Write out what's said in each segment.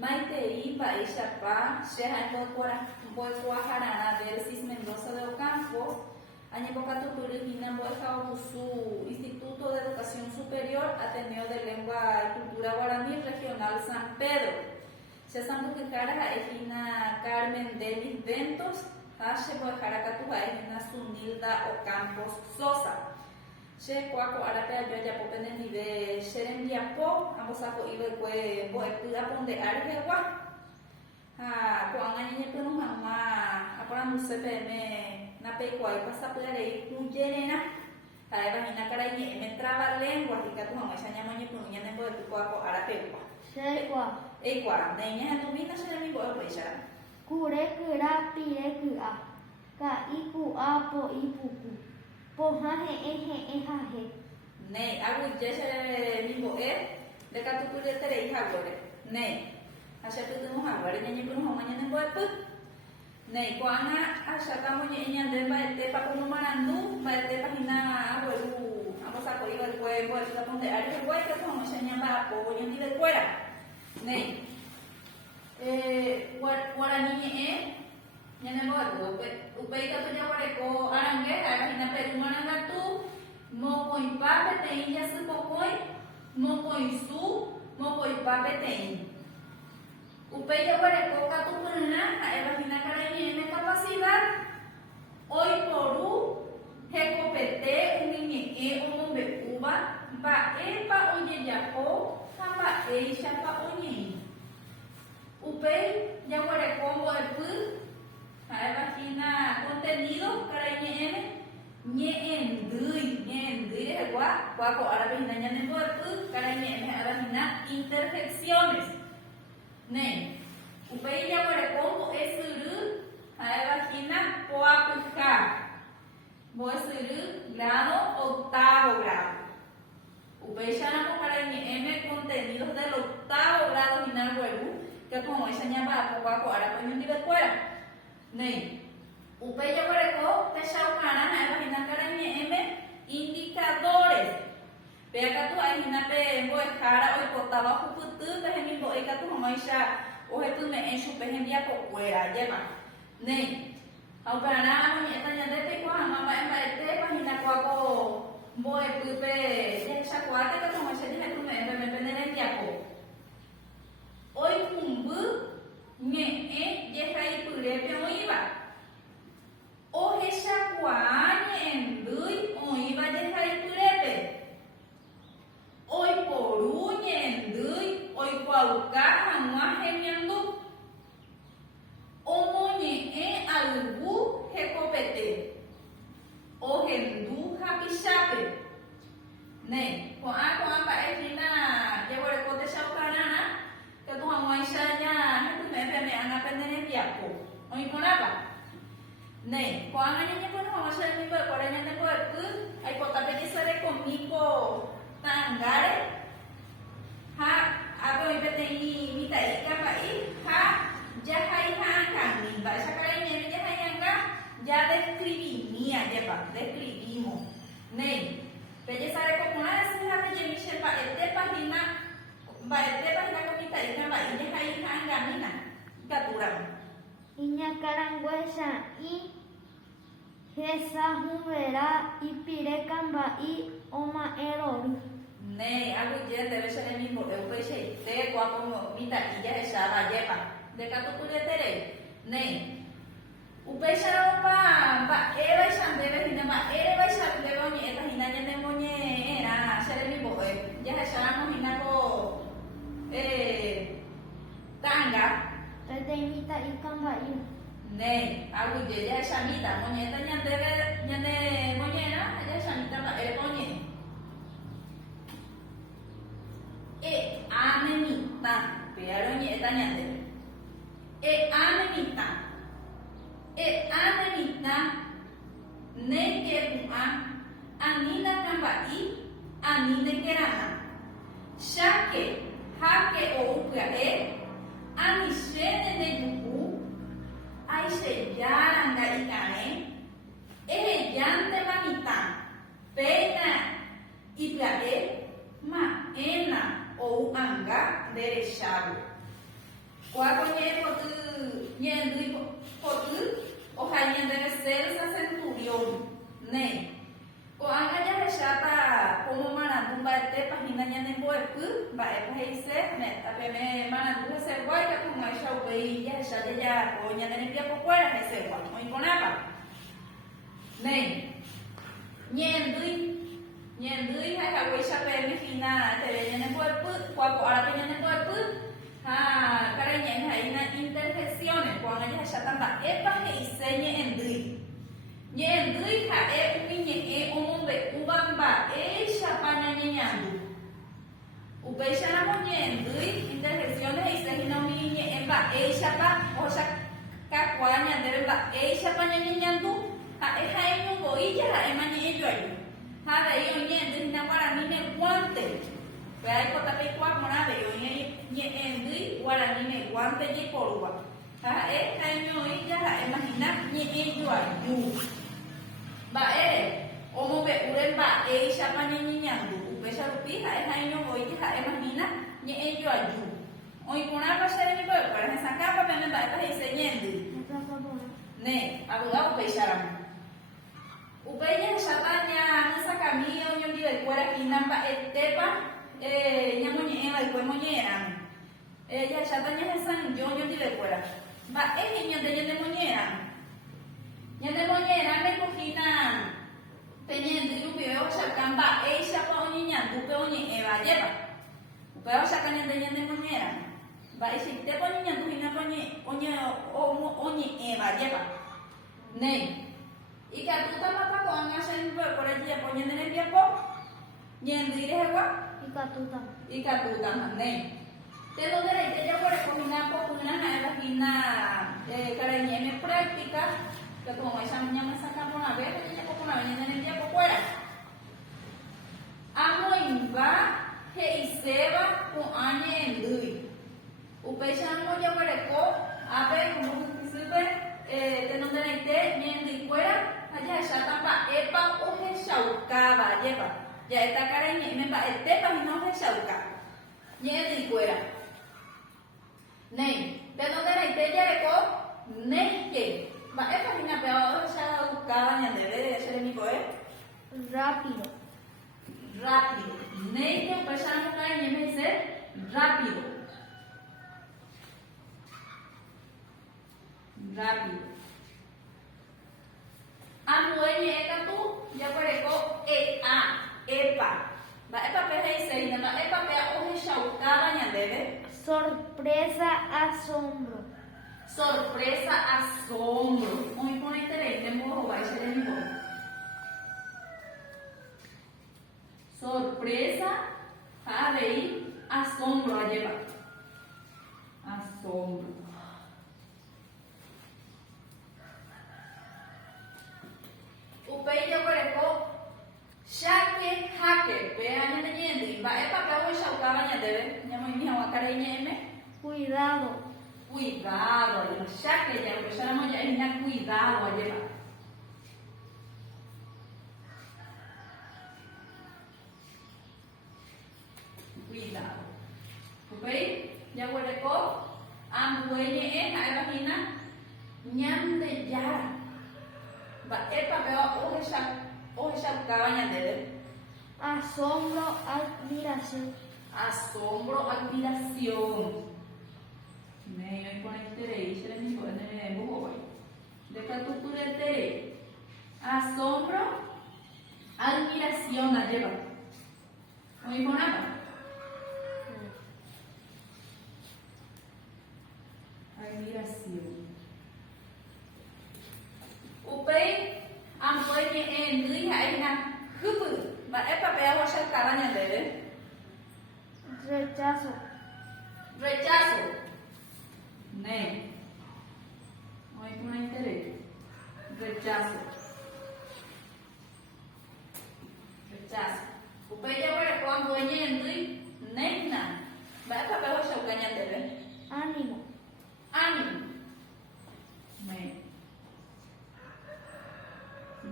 Maitei Baixapá, Boecoajarana, Dercis Mendoza de Ocampo, Añepocatupurigina, Boejaobusu, Instituto de Educación Superior, Ateneo de Lengua y Cultura Guaraní, Regional San Pedro. Chasanto Kikara, Ejina Carmen Denis Ventos, Hashe Boejaracatuja, Ejina Sunilda Ocampos Sosa. Che Cuaco Arapea yo ya popene nive Sherem Diapo, ambos saco ibe kwe boepuda ponde arjegua. Kuang anyi punu hama apora musepe me na pe kwai pasa pulare kuyenena. Haeba hina kara nye me traba lengua y katu hama shanya monye punu nyane boepu kuako arapea. Che kwa. Kwa nenya hanu mina sherem bo epoisha. Kure kura pire kua. Ka iku apo ipuku. Pojaje ejaje. Nei, agu jesere mimbo de katupure tere ihagore. Nei. Asha tu muhagore nyanyi pun homanya nembo epu. Nei, kuana asha kamu nyanya de baete pa kono marandu, baete pa hina abuelu. Ambos ako iba el huevo, el tapón de ari el huevo, que como se llama apo, nyandi de fuera. Nei. Guarani Nyane bodo, upei katu jawareko arange, hina perumana gatu, mokoi pape tem ya se pokoi, mokoi su, mokoi pape tem. Upei jawareko katu puna, eva hina karani ene capacidad, hoy poru, hekopete, unine omombe uba, ba epa oye yapo, hamba eisha pa onye. Upei jawareko boepu, Imagina contenido para ñeendui es guapo ahora imagina ñeendui para imagina interjecciones ne upei ya por combo esuru imagina poapuja boesuru grado octavo grado upei ya no para contenidos del octavo grado final huevo que como esa llama guapo ahora pues un nivel fuera Nei, upaya pareko teshaukaran imagina karanye indicadores. Pega tu imagina pe boejara o potaba juputu pehemi boeka tu maisha o hetu me enchu pehemia pokuera lleva. Nei, aukana muñeta nyande kwa mama embaete pagina kwako boepupe desha kwate ka tu maisha ni hetu me penere tiapo. Oi kumbu nye jehai purepe oiva. O reshakuane endui oiva jehai purepe. Oi poru nye endui oi kwauka hanwa hemiandu. Omo nye algu hekopete. O hendu hapishape. Ne, ko apa ejina jewore kote shaukanana. Que tu mamãe já me anapendene piapo. Oi konapa. Nei, ko anganya ko no mamãe já me vai para nyane ko ai ko tape sare comigo tangare. Ha, ago ibete ni mita ikamai ha jahai ha kami. Ba sakara ni jahai anga ya describimia lleva, describimos. Nei, pelle sare ko kuna se ha me miche pa ete página Baete pagina komita ina ba ine hai hangamina gaturang. Iña carangüesa y Jesa Jumera y Pirecamba y Oma Eroru. Ne, algo ya debe ser el mismo. Eu pensei, te como mita y ya esa va lleva. De cato tere. Ne. Upeshara ba era isandebe hina ba era ba isandebe onye eta hina nyane monye era ser el mismo. Ya esa no hina ko tanga Tete imita y camba y ne agu je ya shamita monye ta nyane monye na ya shamita ba monye anemita pero nye ta nyane anemita ne ke anina kamba i anine kerana shake hake o upia anishene ne yuku aishe yaranga ikane yante mamita pena ipia ma ena ou anga derechado Cuatro ñe por tu ñe ndui por tu ojalá ñe debe ser esa centurión. Ne. Ko anga ya chapa como manatumba te página ñe ne boepu ba e paise ne tapeme manatumba se guay ka como aisha ubei ya ya ko ñe ne pia por fuera ese guay. Oi konapa. Ne. Ñe ndui hay ka guay chape me fina te ñe ne boepu kwa ko ara ñe ne boepu ha kare ñe hay na interjecciones ko anga ya chapa ba e pa heise ñe ndui. Ñe ndui ha e uñe e omombe ubamba e chapana ñeñandu. Upe chanamo ñe ndui interjecciones e se hino mi ñe emba e chapa o cha kakwa ñandebe ba e chapana ñeñandu ha e ha e ñungo illa ha e mañe e yoyu. Ha de yo ñe ndui na guarani ne guante. Pe ai kota pe kwa mona de yo ñe ndui guarani ne guante ye porua. Ha e ha e ño illa ha e imagina ñe e yoyu. Ba e omo be uren ba e chapa ñeñandu upe charupi ha e haino hoy ha e imagina ñe e yo ayu hoy kuna pa shere ni ba para esa capa me ba ta ese ñendi ne abuga upe charam upe ya chapa ña esa camilla yo di de fuera aquí namba etepa ña moñe e ba ko moñera ya chapa ña esa yo di de fuera ba e ña de moñera. Ñande moñera me cogina teniendo grupo yo sacamba ella pa oñiña dupe oñi eva lleva pero sacan ñande moñera va y si te poñiña duina poñi oñi eva lleva ne y que tú también pa con hacen por el día poñendo en el tiempo ñande dire agua y que tú también ne te lo diré que yo por cogina por una vagina cariñeme práctica que como esa niña me saca por una vez, ella por una vez en el día por fuera. Amo inva, heiseba, con añe en lui. Upecha no ya pareko, a ver como se sube, te no tenete, ni en lui fuera, allá ya tapa, epa, o he shaucaba, lleva. Ya está cara y me va, tepa y no he shauca. Ni en lui fuera. Nei, te no tenete, ya reco, neque. Va, esta es una peor, ya buscaba ni debe de ser mi coe. Rápido. Rápido. Neite pasamos acá y me dice rápido. Rápido. Amueñe eka tú, ya pareko epa. Va, epa pe dice y nada, epa pe oje shaucaba ni debe. Sorpresa, asombro. Sorpresa, asombro. Hoy con interés, de modo va a ser el modo. Sorpresa, a ver, asombro a llevar. Asombro. Upei yo parezco, shaque, jaque, vean en el va a papel o shaucaba ya debe, ya muy mi agua cariñeme. Cuidado. Cuidado, ya que ya lo que llamamos ya es una cuidado a llevar. Cuidado. ¿Ok? Ya huele con ambueñe en la vagina ñande ya. Va, el papel o esa cabaña de Asombro, admiración. asombro, admiración. Me voy a poner interés, se le dijo en el bujo. De que tú pudiste asombro, admiración a llevar. ¿No dijo nada? Admiración. Upei, ampueñe en Luis Aina, Hupu, va a papel o ya cabaña de Rechazo. rechazo. Ne. No hay un interés. Rechazo. Rechazo. Upei ya para cuando en Luis, neina. Va a papel o ya caña de Ánimo. ánimo. Ne.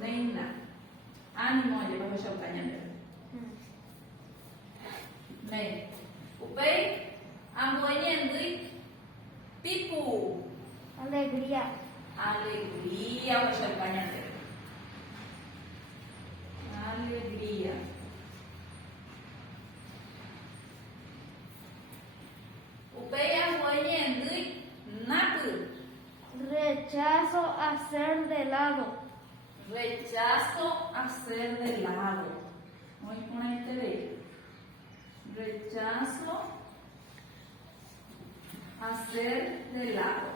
Neina. Ánimo a llevar a caña de Ne. Upei, ambueñe en Luis. Pipu. Alegría. Alegría. Vamos a acompañarte. Alegría. Upeya hueñendui napu. Rechazo a ser de lado. Rechazo a ser de lado. Voy a ponerte de rechazo a ser de lado.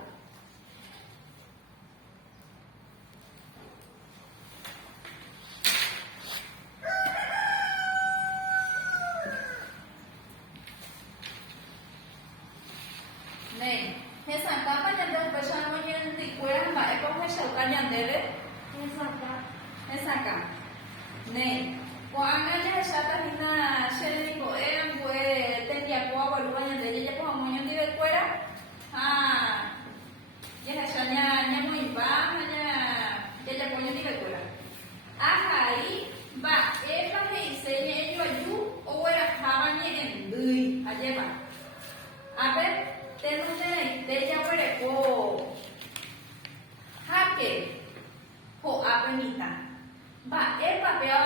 Này, thế sản các bạn nhận được với sao nguyên nhân thì quê mà em có hay sầu cá nhận đấy. Exacta. Exacto. Ne. Kuanga ya sata hina sheli ko em we tendia ko baluanya de ya ko mo nyondi be fuera. Ah. Ya shanya nya mo iba ya ko nyondi be fuera. Ahai ba e pa he se ne yo yu o we ha ni en dui aje ba. Ape tenune de ya we ko. Hake. Ho apenita. Ba epa pea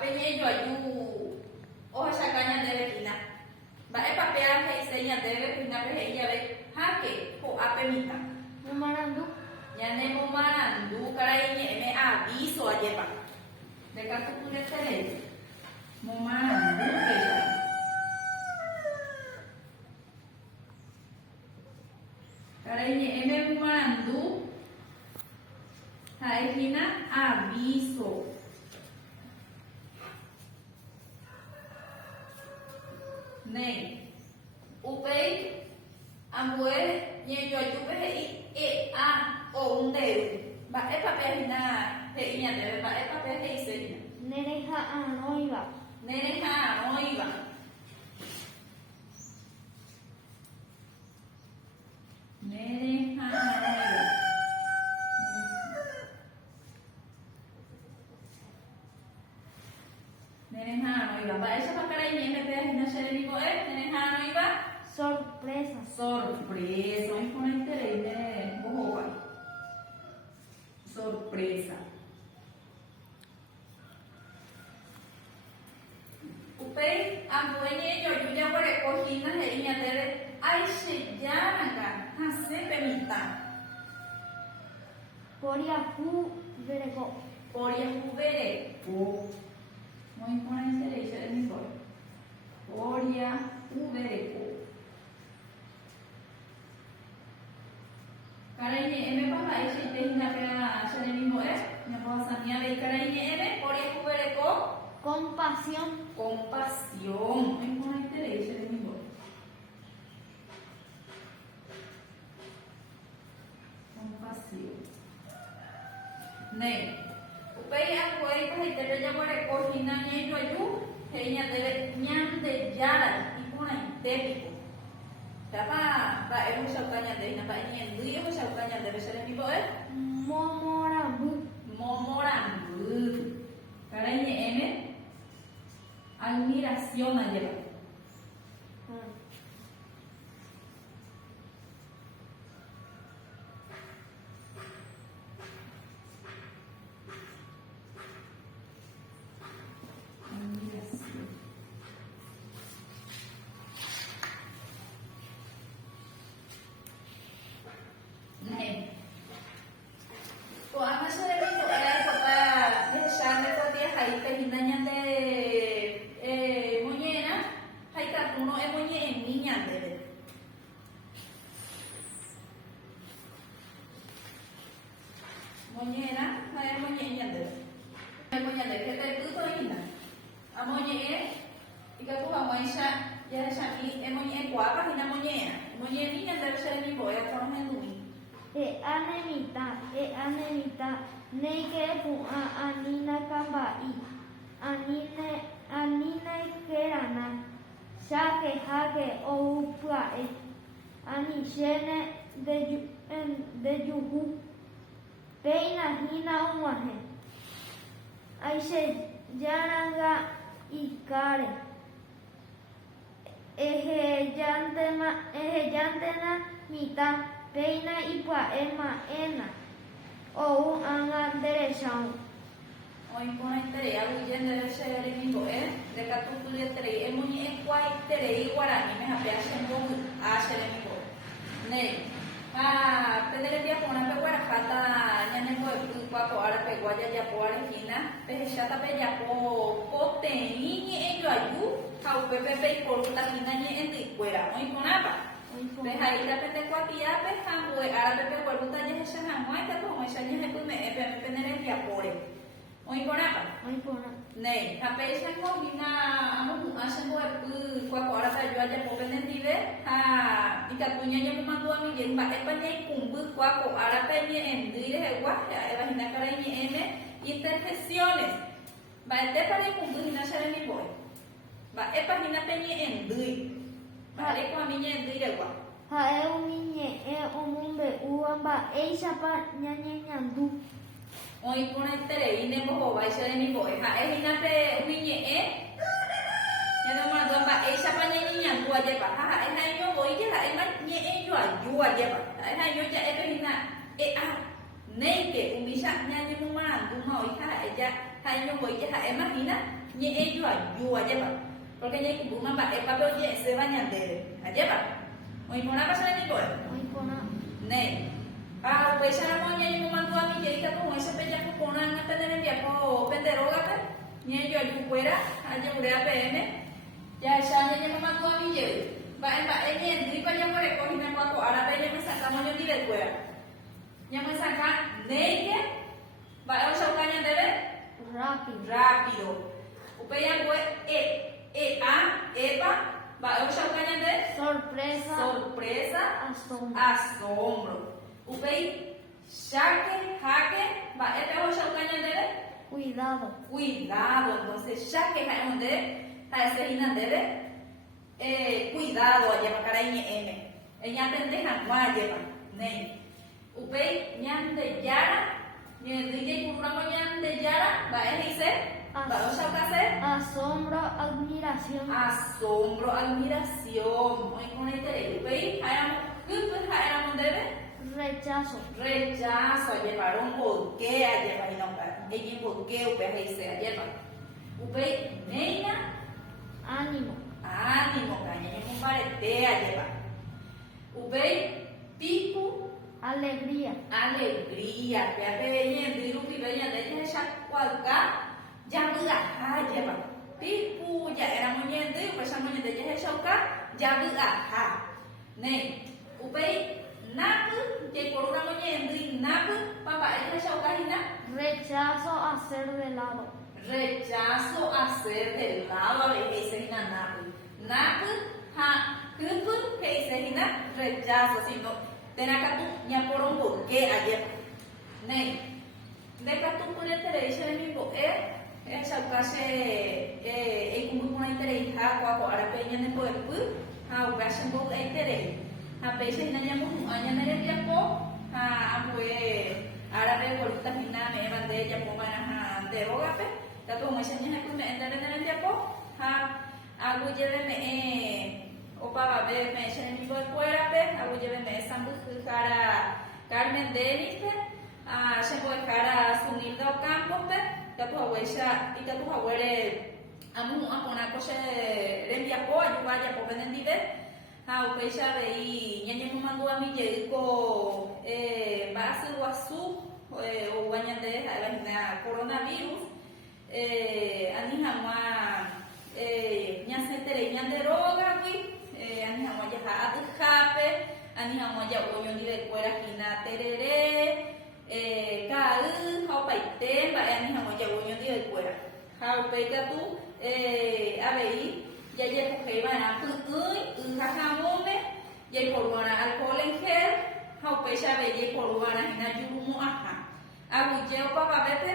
penye yo ayu o sakanya debe kina. Ba epa pea he seña debe kina pe ella ve hake ho apenita. Numarandu. Ya ne mo marandu karai ni me aviso ayepa. De ka tu ne tele. Mo marandu pe ya. Karai ni me mo marandu. Hai hina aviso. Này, upei amue nye yo chupe hei e a o un de ba e papel hina hei nya de ba e papel hei se Nereja anoiva. nene ha no iba. Nene ha no iba. Nene ha no iba. Ba esa pa caray ni me pe hina se le digo nene ha no iba. Sorpresa. Sorpresa, vamos poner interés, boba. Sorpresa. Upei, ambuenye yo ya por cojina de niña debe, ay se llama, hace permita. Poriahu verego. Por el ubere, vamos poner interés, es mejor. Por el ubere. Karainya eme pa hai si te hina pera sare mismo na pa sania de karainya eme por el cubereko Compasión. compasión en una interés sare mismo compasión ne upei a kuai pa hite te ya por ko hina nye yo yu heinya de nyam de yara ikuna intepiko. Dapat ba emu saukanya deh, napa ini yang dulu emu saukanya deh besar ini boh Momorambu. momorambu. Karena ini eme admiración aja pak. Admiración. Này, của anh sẽ đi của em của ta để sáng nay có tia hay cái hình ảnh de moñe na hay cả tu no em moñe en niña de moñe na hay moñe en de em moñe de que te tú todo hình a moñe y que tú a moña ya sa y em moñe guapa y na moñe niña debe ser mi boya con el lumi. Anemita, neike pu anina kambai, anine kerana, shake hake oupuae, anishene de yuhu, peina hina umahe, aise yaranga ikare, ehejánte mitad, peina ipya'e ma'ẽna, ou ág̃a nderechão. Oiporãiterei aguyjéndere che remimbo'e ndekatupyryetérei emoñe'ẽkuaaiterei Guaraníme ha pe achembovy'a che remimbo'e. Néi, ha pene rembiaporã pegueraháta ñanembo'epy kuako arapegua jajapo rehína pehecháta pejapo poteĩ ñe'ẽjoaju ha upépe peiporútahína ñe'ẽndykuéra oiporãpa. Pehaíta pendekuatiápe ha ambue árape peguerúta jahecha hag̃uáicha to'õicha ñehepyme'ẽ pene rembiapóre. Oiporãpa. Oiporã. Néi, ha péichangohína amohu'ã chembo'epy kuako árape ajapo penendive ha ikatu ñañemomandu'amije mba'épa ñaikumby kuako árape ñe'ẽndy rehegua ha'evahína karai ñe'ẽme interjecciones. Mba'etépa reikumbyhína che remimbo'e. Mba'épahína pe ñe'ẽndýi. Mba'éko'ami ñe'ẽndýi regua. Ha'e umi ñe'ẽ omombe'úva mba'éichapa ñañeñandu. Oiporãiterei nembohovái che remimbo'e. Ha'éhína pe umi ñe'ẽ ñanemomandua mba'éichapa ñeñeñandu ajépa. Ha ha'e ha'eñovõije ha'éma ñe'ẽjoaju ajépa. Ha'e ha'eño ja'épehína e'a néike umícha ñañemomarandu oĩ ha ha'eñovõije ha'émahína ñe'ẽjoaju ajépa. Porque ñaikumbýma mba'épape oje'eséva ñandéve ajépa. Oiporãpa che remimbo'e. Oiporã. Néi. Ha upéicharamo ñañemomandu'amije ikatu'õicha pejapuporãnga pene rembiapo penderógape ñe'ẽjoajukuéra ajevuréa peẽme jahecha ñañemomandu'amijey. Mba'e ñe'ẽndýipa ñaguerekohína kuako árape ñamesakã moñondivekuéra. Ñamesakã néike mba'e ochauka ñandéve rápido. Upéi ambue e'a, epa, mba'e ochauka ñande sorpresa, asombro. Upéi cháke, jáke, mba'épe ochauka ñandéve cuidado. Entonces cháke ha'emonde ha'esehína ndéve cuidado ajépa karai ñe'ẽme eñatende hag̃ua ajépa. Néi. Upéi ñandejára ñe'ẽndýi jaikurúramo ñandejára mba'e he'ise mba'e ochaukáse asombro, admiración. Oiporãiterei upéi ha'éramo hýpy ha'éramo ndéve rechazo ajépa rombogue ajépa hína eñembogue upe he'ise ajépa. Upéi néina ánimo kañeñemombarete ajépa. Upéi pipu alegría peape ñe'ẽndýi rupive ñande jahechakuaaka javy'aha ajépa. Pipu ja'éramo ñe'ẽndýi upéicharamo ñande jahechauka javy'aha. Néi. Upéi nápy jaiporúramo ñe'ẽndýi nápy mba'e jahechaukáhína rechazo a ser de lado ave he'isehína nápy ha hypy he'isehína rechazo sino térãkatu ñaporombogue ajépa. Néi. Ndekatupyryetérei che remimbo'e echauka che eikumbyporãitereiha kuako árape ñanembo'epy ha upe achembovy'aiterei. Ha péichahína ñamohu'ã ñane rembiapo ha ambue árape guerútahína me'ẽva nde japómana ha nderógape katu'õicha ñahepyme'ẽ ndéve ne rembiapo ha aguyéve me'ẽ opavave me'ẽ che remimbo'ekuérape aguyéve me'ẽ sãmbyhyhára Carmen Denispe chembo'ehára Sunilda Ocampospe katuhaguéicha ikatuhaguére amohu'ã porãko che rembiapo ajuva ajapo penendive. Ha upéicha avei ñañemomandu'amijeýko mba'asy guasu ouva ñande ha'evahína coronavirus ani hag̃ua ñasẽterei ñande rógagui ani hag̃ua jaha atyhápe ani hag̃ua ja'u oñondivekuérahína terere ka'y ha opaite mba'e ani hag̃ua ja'u oñondivekuéra. Ha upéi katu avei jajepohéiva'erã py'ỹi yhahamóme jaiporúva'erã alcohol en gel ha upéicha avei jaiporúva'erã hína jurumo'ãha. Aguyje opavavépe